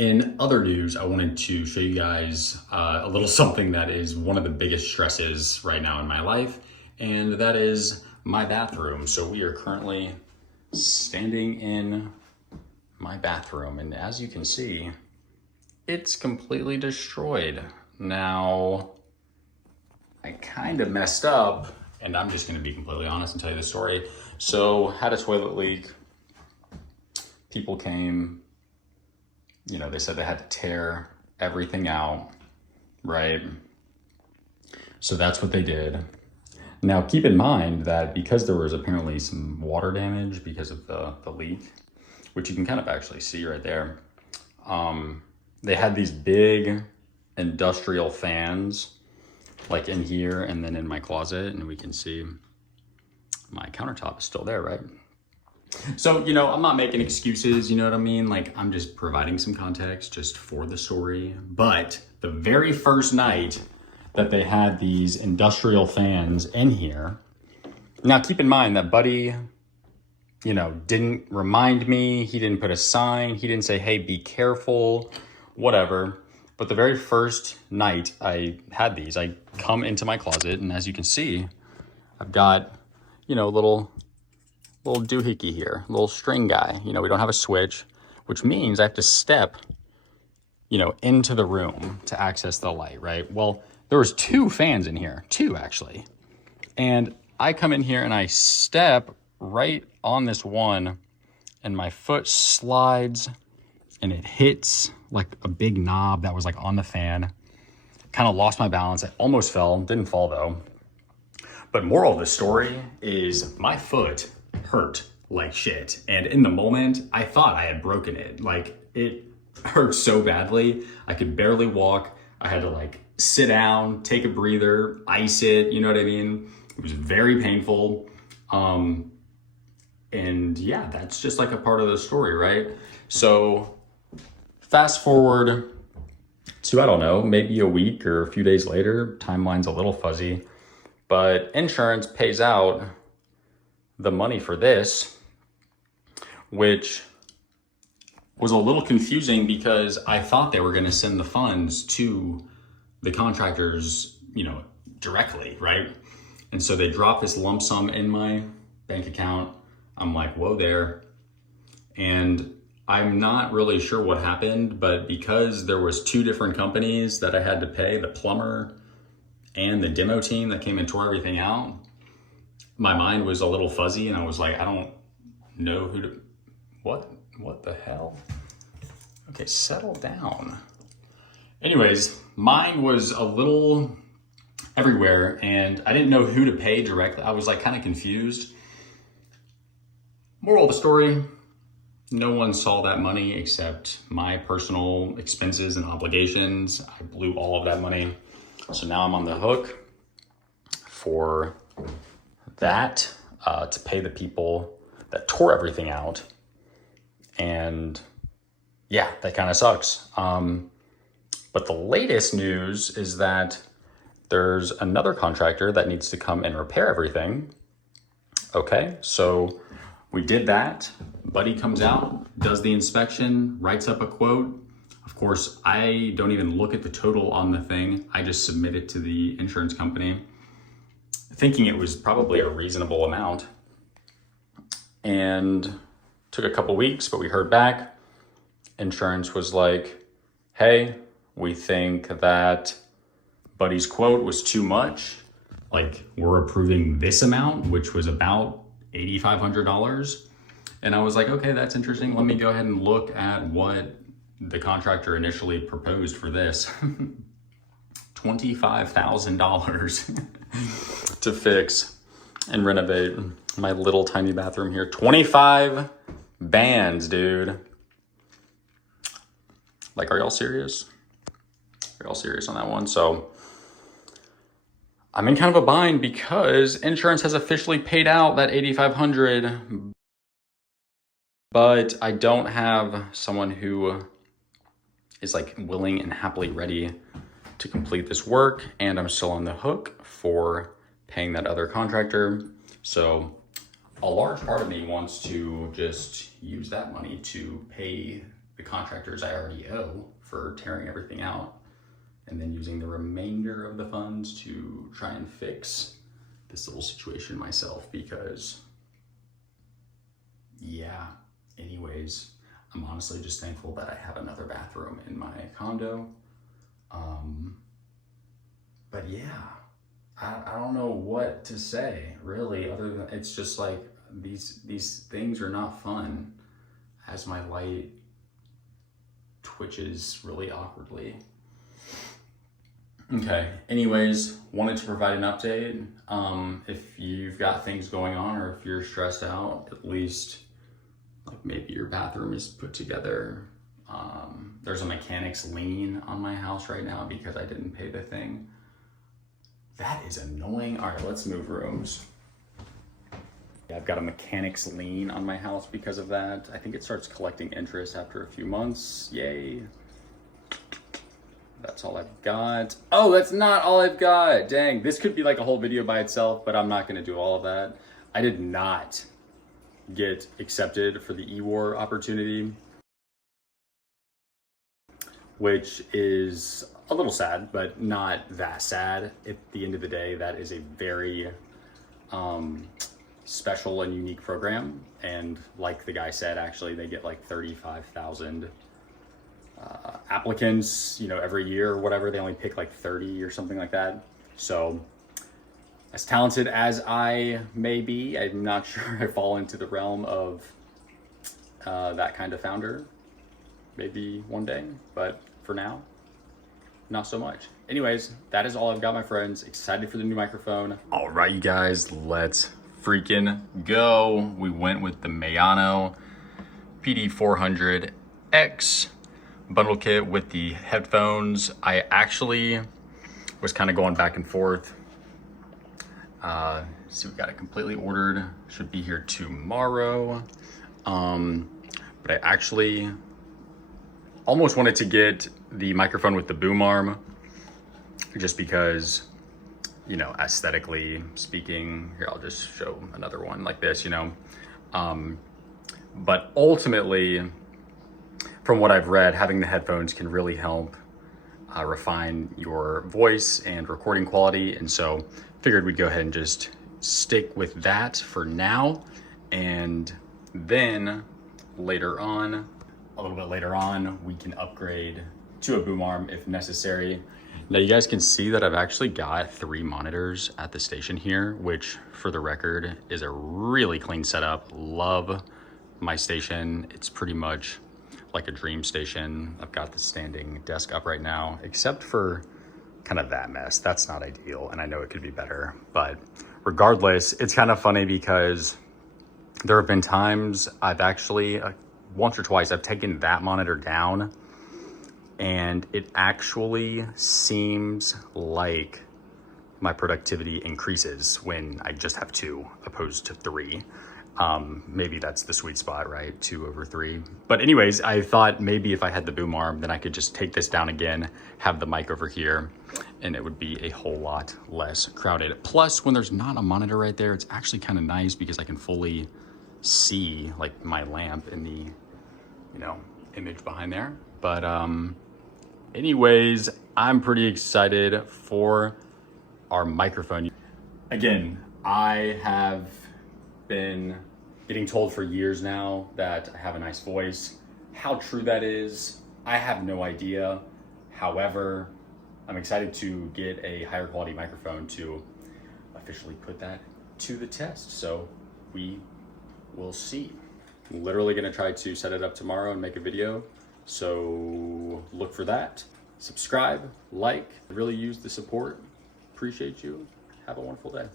In other news, I wanted to show you guys a little something that is one of the biggest stresses right now in my life, and that is my bathroom. So we are currently standing in my bathroom, and as you can see, it's completely destroyed. Now, I kind of messed up, and I'm just gonna be completely honest and tell you the story. So, had a toilet leak. People came, they said they had to tear everything out, right? So that's what they did. Now, keep in mind that because there was apparently some water damage because of the leak, which you can kind of actually see right there, they had these big industrial fans like in here and then in my closet, and we can see my countertop is still there, right? So, I'm not making excuses, you know what I mean? Like, I'm just providing some context just for the story. But the very first night that they had these industrial fans in here, now keep in mind that Buddy, didn't remind me. He didn't put a sign. He didn't say, hey, be careful, whatever. But the very first night I had these, I come into my closet, and as you can see, I've got, little doohickey here, little string guy. We don't have a switch, which means I have to step, into the room to access the light, right? Well, there was two fans in here, two actually. And I come in here and I step right on this one, and my foot slides and it hits like a big knob that was like on the fan. Kind of lost my balance. I almost fell, didn't fall though. But moral of the story is my foot hurt like shit. And in the moment, I thought I had broken it. Like, it hurt so badly. I could barely walk. I had to sit down, take a breather, ice it, you know what I mean? It was very painful. And yeah, that's just like a part of the story, right? So fast forward to, I don't know, maybe a week or a few days later, timeline's a little fuzzy, but insurance pays out the money for this, which was a little confusing because I thought they were going to send the funds to the contractors, directly, right? And so they dropped this lump sum in my bank account. I'm like, whoa there. And I'm not really sure what happened, but because there was two different companies that I had to pay, the plumber and the demo team that came and tore everything out, my mind was a little fuzzy, and I was like, I don't know who to, what the hell? Okay, settle down. Anyways, mine was a little everywhere, and I didn't know who to pay directly. I was kind of confused. Moral of the story, no one saw that money except my personal expenses and obligations. I blew all of that money. So now I'm on the hook for that, to pay the people that tore everything out. And yeah, that kind of sucks. But the latest news is that there's another contractor that needs to come and repair everything. Okay, so we did that. Buddy comes out, does the inspection, writes up a quote. Of course, I don't even look at the total on the thing. I just submit it to the insurance company, thinking it was probably a reasonable amount. And took a couple weeks, but we heard back. Insurance was like, hey, we think that Buddy's quote was too much. We're approving this amount, which was about $8,500. And I was like, okay, that's interesting. Let me go ahead and look at what the contractor initially proposed for this. $25,000 to fix and renovate my little tiny bathroom here. 25 bands, dude. Are y'all serious? Are y'all serious on that one? So I'm in kind of a bind because insurance has officially paid out that $8,500, but I don't have someone who is willing and happily ready to complete this work, and I'm still on the hook for paying that other contractor. So a large part of me wants to just use that money to pay the contractors I already owe for tearing everything out, and then using the remainder of the funds to try and fix this little situation myself because, yeah, anyways, I'm honestly just thankful that I have another bathroom in my condo. But yeah, I don't know what to say really, other than it's just like these things are not fun as my light twitches really awkwardly. Okay, anyways, wanted to provide an update. If you've got things going on or if you're stressed out, at least like maybe your bathroom is put together. There's a mechanic's lien on my house right now because I didn't pay the thing. That is annoying. All right, let's move rooms. I've got a mechanic's lien on my house because of that. I think it starts collecting interest after a few months. Yay. That's all I've got. Oh, that's not all I've got. Dang, this could be like a whole video by itself, but I'm not gonna do all of that. I did not get accepted for the eWar opportunity, which is a little sad, but not that sad. At the end of the day, that is a very special and unique program. And like the guy said, actually, they get like 35,000 applicants, every year or whatever. They only pick like 30 or something like that. So as talented as I may be, I'm not sure I fall into the realm of that kind of founder. Maybe one day, but for now, not so much. Anyways, that is all I've got, my friends. Excited for the new microphone. All right, you guys, let's freaking go. We went with the Mayano PD400X bundle kit with the headphones. I actually was kind of going back and forth. So we got it completely ordered. Should be here tomorrow. But I actually almost wanted to get the microphone with the boom arm just because, aesthetically speaking, here, I'll just show another one like this, but ultimately, from what I've read, having the headphones can really help refine your voice and recording quality. And so figured we'd go ahead and just stick with that for now. And then later on, a little bit later on, we can upgrade to a boom arm if necessary. Now you guys can see that I've actually got 3 monitors at the station here, which for the record is a really clean setup. Love my station. It's pretty much like a dream station. I've got the standing desk up right now, except for kind of that mess. That's not ideal, and I know it could be better, but regardless, it's kind of funny because there have been times I've actually, once or twice, I've taken that monitor down and it actually seems like my productivity increases when I just have 2 opposed to 3. Maybe that's the sweet spot, right? 2/3. But anyways, I thought maybe if I had the boom arm, then I could just take this down again, have the mic over here, and it would be a whole lot less crowded. Plus, when there's not a monitor right there, it's actually kind of nice because I can fully see like my lamp in the, image behind there. But anyways, I'm pretty excited for our microphone. Again, I have been getting told for years now that I have a nice voice. How true that is, I have no idea. However, I'm excited to get a higher quality microphone to officially put that to the test. So we will see. I'm literally gonna try to set it up tomorrow and make a video. So look for that. Subscribe, like, really use the support. Appreciate you. Have a wonderful day.